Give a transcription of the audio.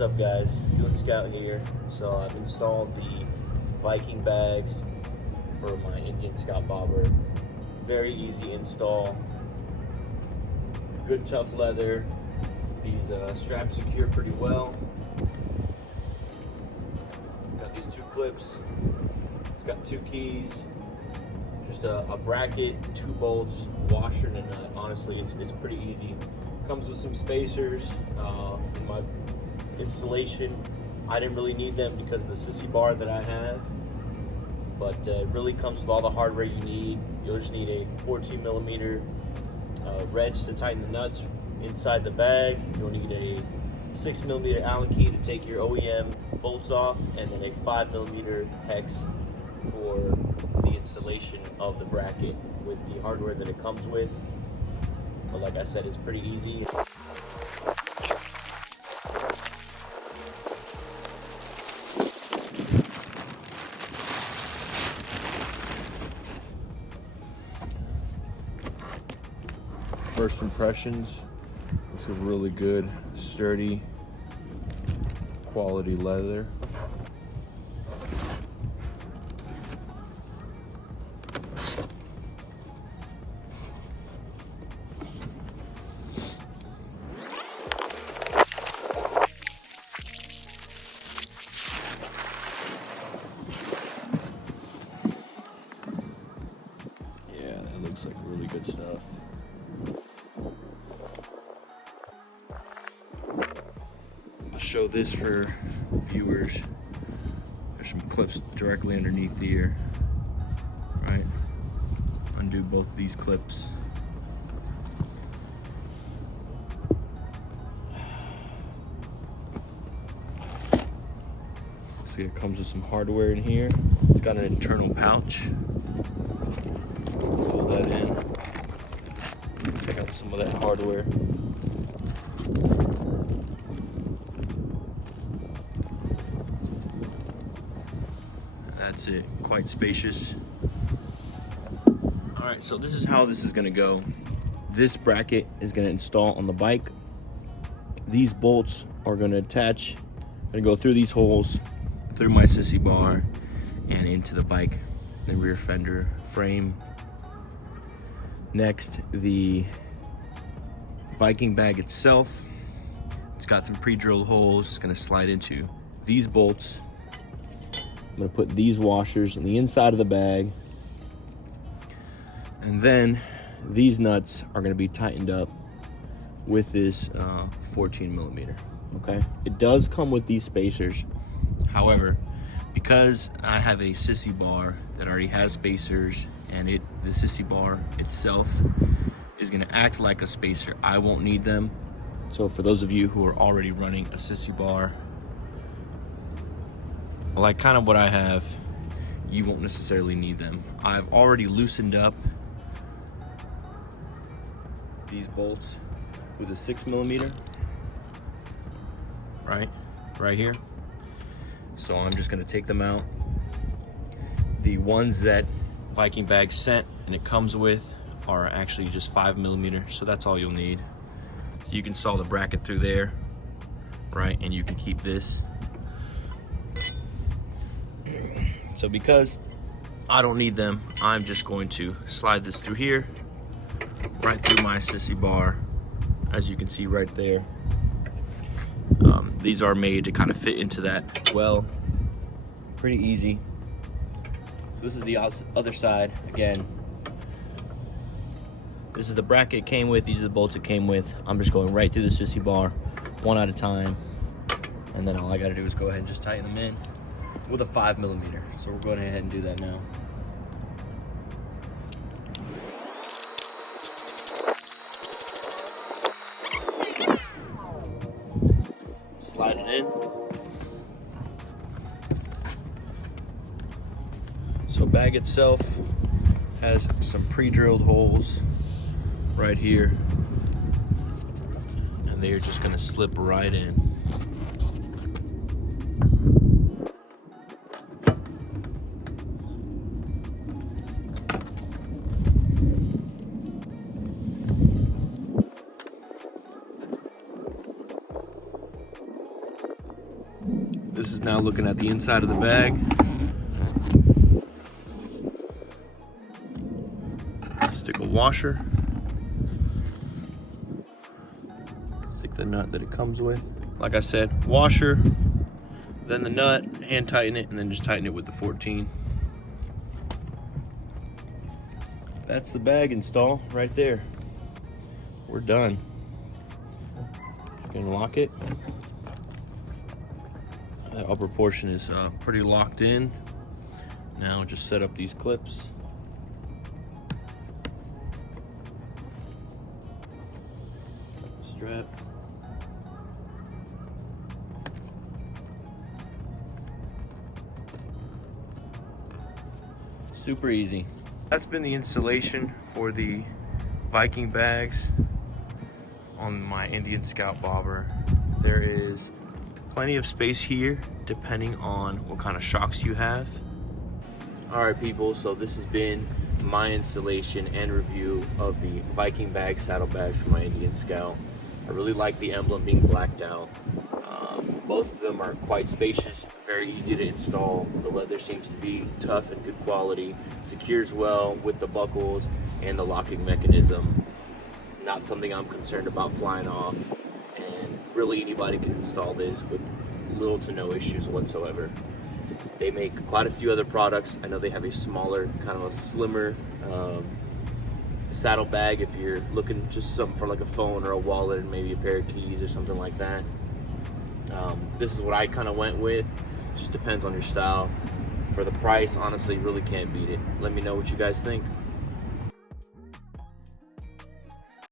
What's up guys, doing Scout here. So I've installed the Viking bags for my Indian Scout Bobber. Very easy install, good tough leather. These straps secure pretty well. Got these two clips, it's got two keys, just a bracket, two bolts, washer and a nut. Honestly, it's pretty easy. Comes with some spacers. In my installation, I didn't really need them because of the sissy bar that I have, but it really comes with all the hardware you need. You'll just need a 14 millimeter wrench to tighten the nuts inside the bag. You'll need a 6 millimeter Allen key to take your OEM bolts off, and then a 5 millimeter hex for the installation of the bracket with the hardware that it comes with. But like I said, it's pretty easy. First impressions, it's a really good, sturdy, quality leather. Yeah, that looks like really good stuff. Show this for viewers. There's some clips directly underneath the ear, right? Undo both of these clips. See, it comes with some hardware in here. It's got an internal pouch. Fold that in. Take out some of that hardware. That's it, quite spacious. All right, so this is how this is gonna go. This bracket is gonna install on the bike. These bolts are gonna attach, gonna go through these holes, through my sissy bar, and into the bike, the rear fender frame. Next, the Viking bag itself. It's got some pre-drilled holes. It's gonna slide into these bolts. I'm gonna put these washers on the inside of the bag, and then these nuts are gonna be tightened up with this 14 millimeter. Okay, it does come with these spacers. However, because I have a sissy bar that already has spacers, and the sissy bar itself is gonna act like a spacer, I won't need them. So for those of you who are already running a sissy bar, like kind of what I have, you won't necessarily need them. I've already loosened up these bolts with a 6 millimeter, right here. So I'm just gonna take them out. The ones that Viking Bags sent and it comes with are actually just 5 millimeter, so that's all you'll need. So you can install the bracket through there, right? And you can keep this. So because I don't need them, I'm just going to slide this through here, right through my sissy bar, as you can see right there. These are made to kind of fit into that well. Pretty easy. So this is the other side. Again, this is the bracket it came with, these are the bolts it came with. I'm just going right through the sissy bar, one at a time. And then all I gotta do is go ahead and just tighten them in with a 5 millimeter. So we're going ahead and do that now. Slide it in. So bag itself has some pre-drilled holes right here, and they are just gonna slip right in. This is now looking at the inside of the bag. Stick a washer. Stick the nut that it comes with. Like I said, washer, then the nut, hand tighten it, and then just tighten it with the 14. That's the bag install right there. We're done. Gonna lock it. That upper portion is pretty locked in. Now just set up these clips. Strap. Super easy. That's been the installation for the Viking bags on my Indian Scout Bobber. There is plenty of space here depending on what kind of shocks you have. All right, people, so this has been my installation and review of the Viking bag saddlebags for my Indian Scout. I really like the emblem being blacked out. Both of them are quite spacious, very easy to install. The leather seems to be tough and good quality, secures well with the buckles and the locking mechanism. Not something I'm concerned about flying off, and really anybody can install this with little to no issues whatsoever. They make quite a few other products. I know they have a smaller, kind of a slimmer saddle bag if you're looking just something for like a phone or a wallet and maybe a pair of keys or something like that. This is what I kind of went with. Just depends on your style. For the price, honestly, really can't beat it. Let me know what you guys think.